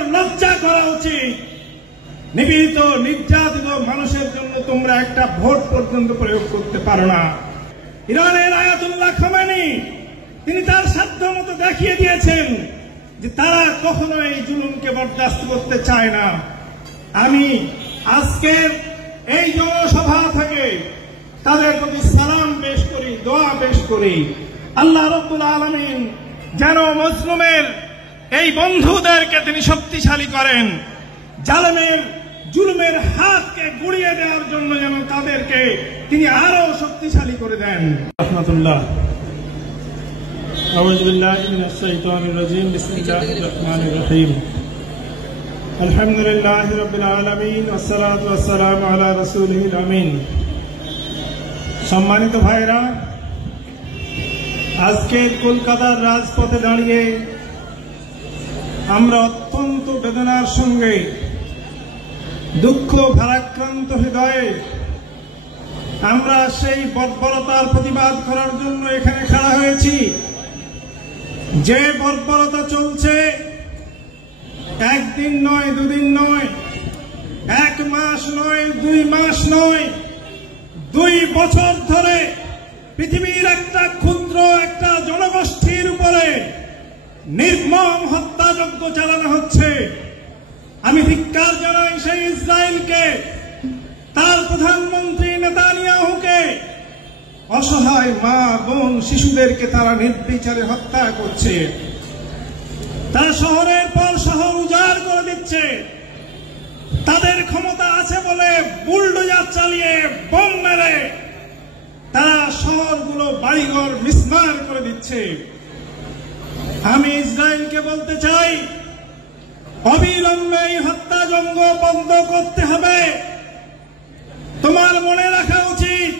তোমাদের লজ্জা করা উচিত। নিপীড়িত নির্যাতিত মানুষের জন্য তোমরা একটা ভোট পর্যন্ত প্রয়োগ করতে পারো না। ইরানের আয়াতুল্লাহ খামেনি তিনি তার সাধ্য মতো দেখিয়ে দিয়েছেন যে তারা কখনো এই জুলুমকে বরদাস্ত করতে চায় না। আমি আজকের এই জনসভা থেকে তাদের প্রতি সালাম পেশ করি, দোয়া পেশ করি। আল্লাহ রাব্বুল আলামিন যেন মজলুমের এই বন্ধুদেরকে তিনি শক্তিশালী করেন, জালেমের জুলুমের হাতকে গুড়িয়ে দেওয়ার জন্য যেন তাদেরকে তিনি আরো শক্তিশালী করে দেন। রাহমাতুল্লাহ। আউযু বিল্লাহি মিনাশ শাইতানির রাজীম। বিসমিল্লাহির রহমানির রহিম। আলহামদুলিল্লাহি রাব্বিল আলামিন ওয়াসসালাতু ওয়াসসালামু আলা রাসূলিল আমিন। সম্মানিত ভাইরা, আজকে কলকাতার রাজপথে দাঁড়িয়ে আমরা অত্যন্ত বেদনার সঙ্গে দুঃখ ভারাক্রান্ত হৃদয়ে আমরা সেই বর্বরতার প্রতিবাদ করার জন্য এখানে খাড়া হয়েছি। যে বর্বরতা চলছে একদিন নয়, দুদিন নয়, 1 মাস নয়, 2 মাস নয়, 2 বছর ধরে পৃথিবীর একটা ক্ষুদ্র একটা জনগোষ্ঠীর উপরে নির্মম হত্যাযজ্ঞ চালানো হচ্ছে। আমি ধিক্কার জানাই সেই ইসরায়েলকে, তার প্রধানমন্ত্রী নেতানিয়াহুকে। অসহায় মা, বোন, শিশুদেরকে তারা নির্বিচারে হত্যা করছে। তারা শহরের পর শহর উজাড় করে দিচ্ছে। তাদের ক্ষমতা আছে বলে বুলডোজার চালিয়ে বোম মেরে তারা শহরগুলো বাড়িঘর মিসমার করে দিচ্ছে। আমি ইসরায়েলকে বলতে চাই, অবিলম্বে এই হত্যাযজ্ঞ বন্ধ করতে হবে। তোমার মনে রাখা উচিত,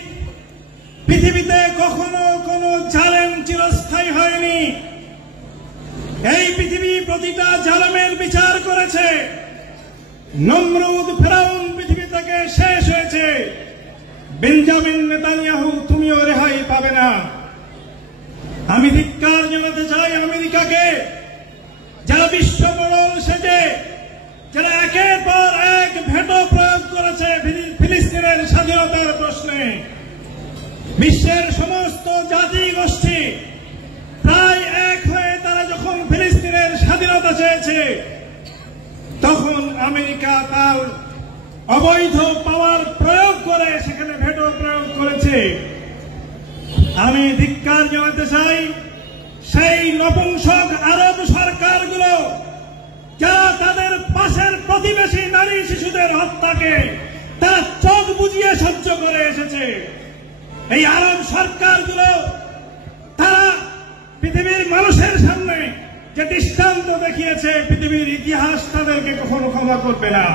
পৃথিবীতে কখনো কোনো জালেম চিরস্থায়ী হয়নি। এই পৃথিবী প্রতিটা জালেমের বিচার করেছে। নমরুদ, ফেরাউন পৃথিবী থেকে শেষ হয়েছে। বেঞ্জামিন নেতানিয়াহু তুমিও রেহাই পাবে না। আমি ধিক্কার জানাতে চাই আমেরিকাকে, যারা বিশ্ব মোড়ল সেজে যারা একের পর এক ভেটো প্রয়োগ করেছে ফিলিস্তিনের স্বাধীনতার প্রশ্নে। বিশ্বের সমস্ত জাতি গোষ্ঠী প্রায় এক হয়ে তারা যখন ফিলিস্তিনের স্বাধীনতা চেয়েছে, তখন আমেরিকা তার অবৈধ পাওয়ার প্রয়োগ করে সেখানে ভেটো প্রয়োগ করেছে। আমি ধিক্কার জানাতে চাই সেই নপুংসক আরব সরকারগুলো যারা তাদের পাশের প্রতিবেশী নারী শিশুদের হত্যাকে তারা চোখ বুজিয়ে সহ্য করে এসেছে। এই আরব সরকারগুলো তারা পৃথিবীর মানুষের সামনে যে দৃষ্টান্ত দেখিয়েছে, পৃথিবীর ইতিহাস তাদেরকে কখনো ক্ষমা করবে না।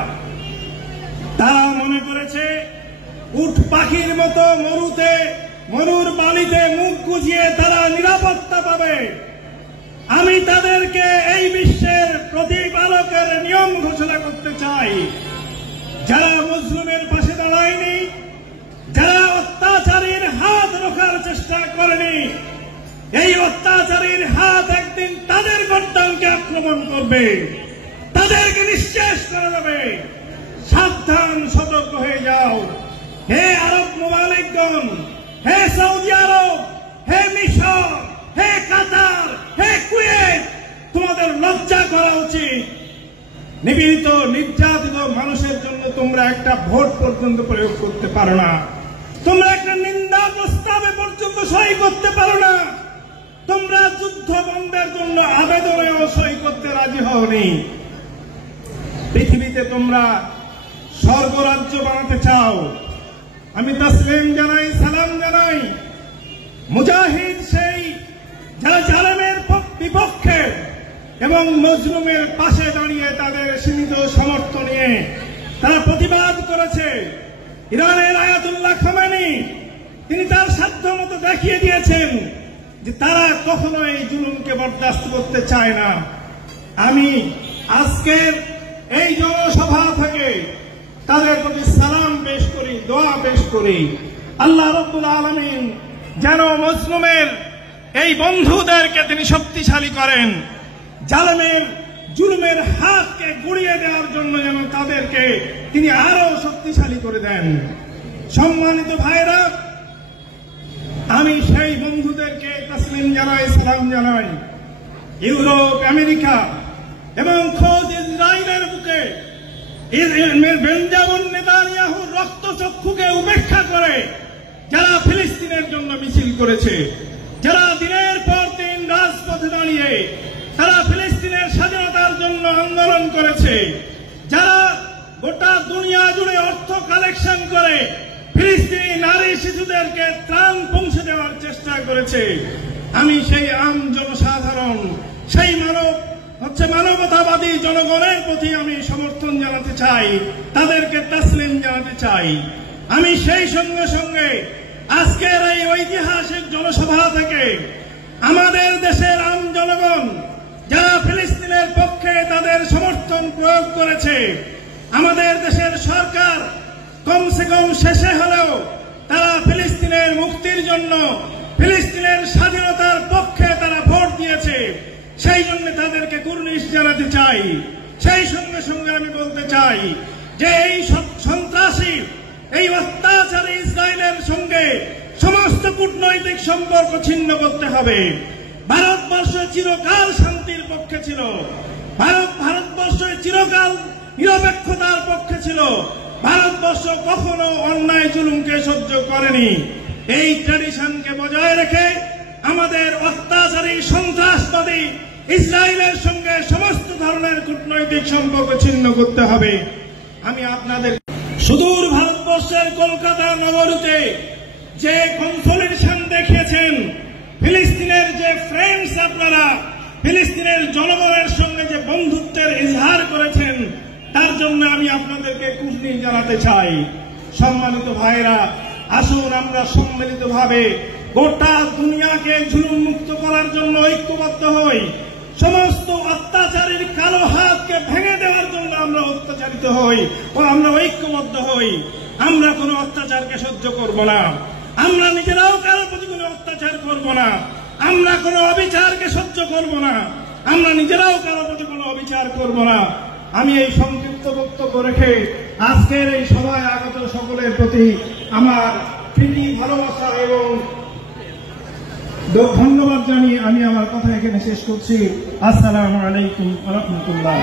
তারা মনে করেছে উট পাখির মতো মরুর বালিতে মুখ গুজিয়ে তারা নিরাপত্তা পাবে। আমি তাদেরকে এই বিশ্বের প্রতিপালকের নিয়ম ঘোষণা করতে চাই। যারা মুসলিমের পাশে দাঁড়ায়নি, যারা অত্যাচারীর হাত রোখার চেষ্টা করেনি, এই অত্যাচারীর হাত একদিন তাদের গর্দানকে আক্রমণ করবে, তাদেরকে নিঃশেষ করে দেবে। সাবধান, সতর্ক হয়ে যাও। হে আরব মুমালিকগণ, হে সৌদি আরব, হে মিশর, হে কাতার, হে কুয়েত, তোমাদের লজ্জা করা উচিত। নিপীড়িত নির্যাতিত মানুষের জন্য তোমরা একটা ভোট পর্যন্ত প্রয়োগ করতে পারো না। তোমরা একটা নিন্দা প্রস্তাবে পর্যন্ত সই করতে পারো না। তোমরা যুদ্ধ বন্ধের জন্য আবেদনেও সই করতে রাজি হওনি। পৃথিবীতে তোমরা স্বর্গরাজ্য বানাতে চাও। আমি তাসলিম জানাই, সালাম জানাই মুজাহিদ সেই যারা জালেমের বিপক্ষে এবং মজলুমের পাশে দাঁড়িয়ে তাদের সীমিত সামর্থ্য নিয়ে তারা প্রতিবাদ করেছে। ইরানের আয়াতুল্লাহ খামেনি তিনি তার সাধ্য মতো দেখিয়ে দিয়েছেন যে তারা কখনো এই জুলুমকে বরদাস্ত করতে চায় না। আমি আজকের এই জনসভা থেকে তাদের প্রতি সালাম পেশ করি, দোয়া পেশ করি। আল্লাহ রাব্বুল আলামিন যেন মজলুমের এই বন্ধুদেরকে তিনি শক্তিশালী করেন, জালেমের জুলুমের হাতকে গুড়িয়ে দেওয়ার জন্য যেন তাদেরকে তিনি আরো শক্তিশালী করে দেন। সম্মানিত ভাইরা, আমি সেই বন্ধুদেরকে তাসলিম জানাই, সালাম জানাই। ইউরোপ, আমেরিকা এবং খোদ ইসরায়েলের বুকে বেঞ্জামিন নেতানিয়াহুর রক্তচক্ষুকে উপেক্ষা করে যারা ফিলিস্তিনের জন্য মিছিল করেছে, যারা দিনের পর দিন রাজপথে দাঁড়িয়ে তারা ফিলিস্তিনের স্বাধীনতার জন্য আন্দোলন করেছে, যারা গোটা দুনিয়া জুড়ে অর্থ কালেকশন করে ফিলিস্তিনি নারী শিশুদেরকে ত্রাণ পৌঁছে দেওয়ার চেষ্টা করেছে, আমি সেই আম জনসাধারণ, সেই মানবতাবাদী জনগণের প্রতি আমি সমর্থন জানাতে চাই, তাদেরকে তাসলিম জানাতে চাই। আমি সেই সঙ্গে সঙ্গে আজকের এই ঐতিহাসিক জনসভা থেকে আমাদের দেশের আম জনগণ যারা ফিলিস্তিনের পক্ষে তাদের সমর্থন প্রয়োগ করেছে, আমাদের দেশের সরকার কমসে কম শেষে হলেও তারা ফিলিস্তিনের মুক্তির জন্য, ফিলিস্তিনের স্বাধীনতার পক্ষে তারা ভোট দিয়েছে, সেই জন্য তাদেরকে কুর্নিশ জানাতে চাই। সেই সঙ্গে সঙ্গে আমি বলতে চাই যে এই সন্ত্রাসী, এই অত্যাচারী ইসরায়েলের সঙ্গে সমস্ত কূটনৈতিক সম্পর্ক ছিন্ন করতে হবে। ভারতবর্ষ চিরকাল শান্তির পক্ষে ছিল, ভারতবর্ষ চিরকাল নিরপেক্ষতার পক্ষে ছিল, ভারতবর্ষ কখনো অন্যায় জুলুমকে সহ্য করেনি। এই ট্র্যাডিশনকে বজায় রেখে আমাদের অত্যাচারী সন্ত্রাসবাদী ইসরায়েলের সঙ্গে সমস্ত ধরনের কূটনৈতিক সম্পর্ক ছিন্ন করতে হবে। আমি আপনাদের সুদূর ভারতবর্ষের কলকাতা নগরীতে যে কনসলিডেশন দেখিয়েছেন, ফিলিস্তিনের যে ফ্রেন্ডস, আপনারা ফিলিস্তিনের জনগণের সঙ্গে যে বন্ধুত্বের ইজহার করেছেন, তার জন্য আমি আপনাদেরকে কুর্নিশ জানাতে চাই। সম্মানিত ভাইরা, আসুন আমরা সম্মিলিতভাবে গোটা দুনিয়াকে জুলুম মুক্ত করার জন্য ঐক্যবদ্ধ হই। সমস্ত অত্যাচারীর কালো হাতকে ভেঙে দেওয়ার জন্য আমরা অত্যাচারিত হই ও আমরা ঐক্যবদ্ধ হই। আমরা কোনো অত্যাচারকে সহ্য করব না, আমরা নিজেরাও কারো প্রতি কোনো অত্যাচার করব না, আমরা কোনো অবিচারকে সহ্য করব না, আমরা নিজেরাও কারো প্রতি কোনো অবিচার করব না। আমি এই সংক্ষিপ্ত বক্তব্য রেখে আজকের এই সভায় আগত সকলের প্রতি আমার প্রীতি, ভালোবাসা এবং ধন্যবাদ জানিয়ে আমি আমার কথা এখানে শেষ করছি। আসসালামু আলাইকুম ওয়া রাহমাতুল্লাহ।